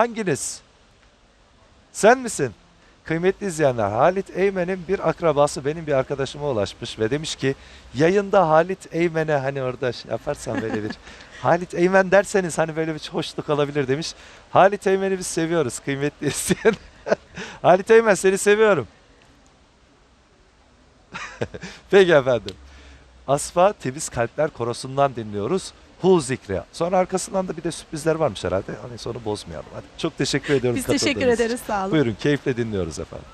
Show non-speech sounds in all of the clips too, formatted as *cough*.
Hanginiz? Sen misin? Kıymetli izleyenler Halit Eymen'in bir akrabası benim bir arkadaşıma ulaşmış ve demiş ki yayında Halit Eymen'e hani orada şey yaparsan böyle bir *laughs* Halit Eymen derseniz hani böyle bir hoşluk olabilir demiş. Halit Eymen'i biz seviyoruz kıymetli izleyen. *laughs* Halit Eymen seni seviyorum. *laughs* Peki efendim. Asfa Temiz Kalpler Korosu'ndan dinliyoruz. Hu Zikri. Sonra arkasından da bir de sürprizler varmış herhalde. Hani sonra bozmayalım. Hadi. Çok teşekkür ediyoruz. Biz teşekkür ederiz sağ olun. Buyurun keyifle dinliyoruz efendim.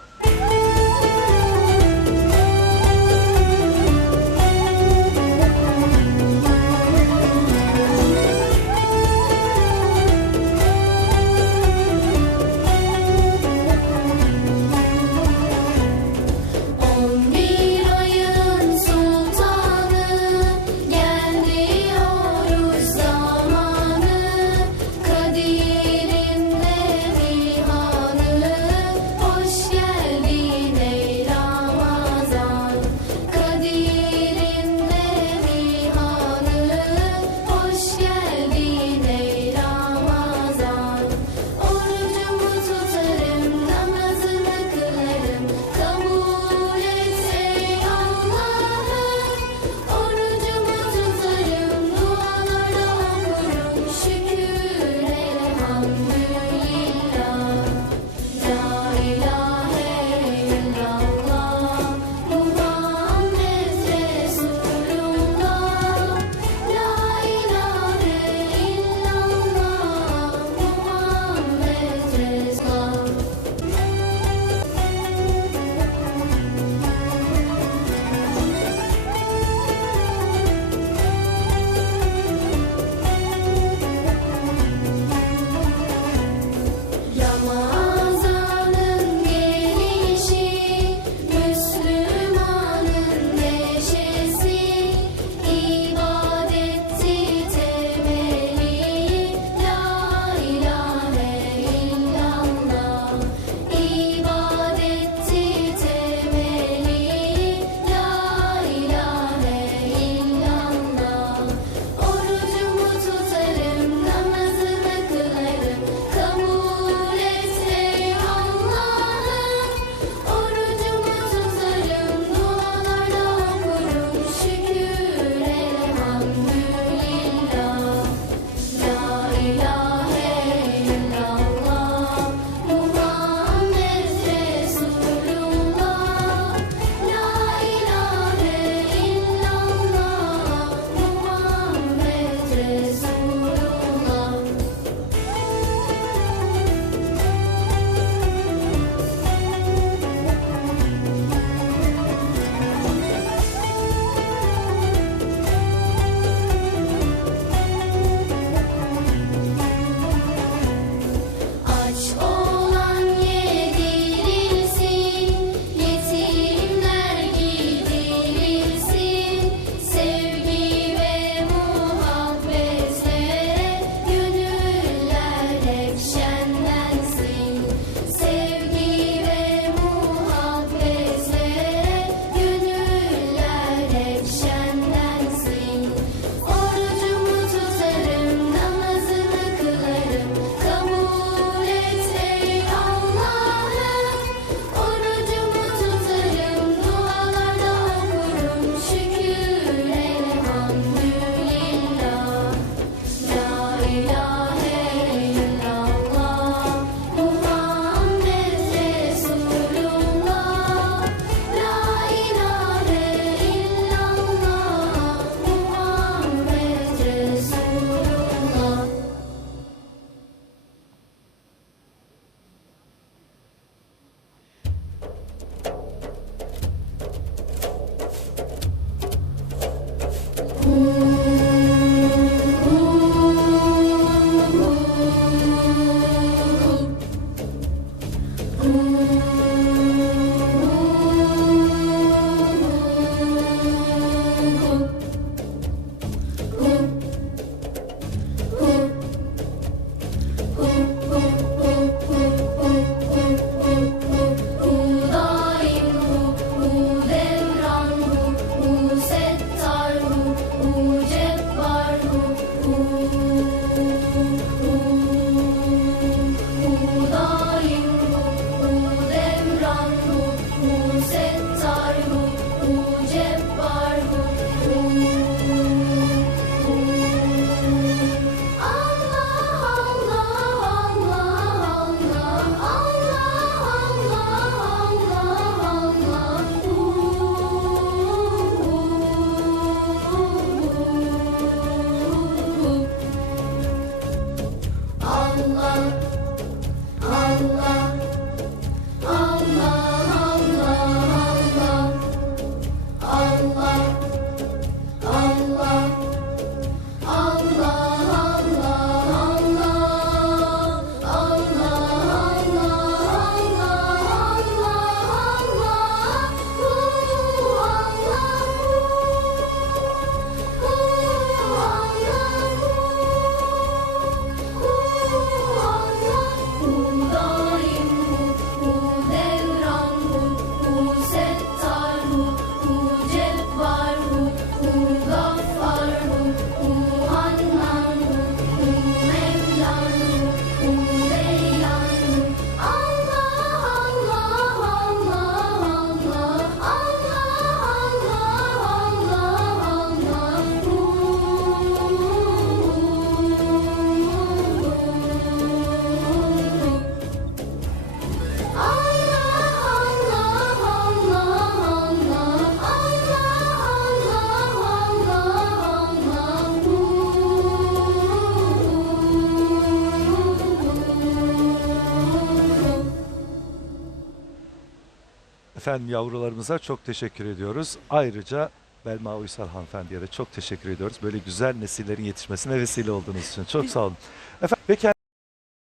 Efendim yavrularımıza çok teşekkür ediyoruz. Ayrıca Belma Uysal hanımefendiye de çok teşekkür ediyoruz. Böyle güzel nesillerin yetişmesine vesile olduğunuz için. Çok sağ olun. Efendim, peki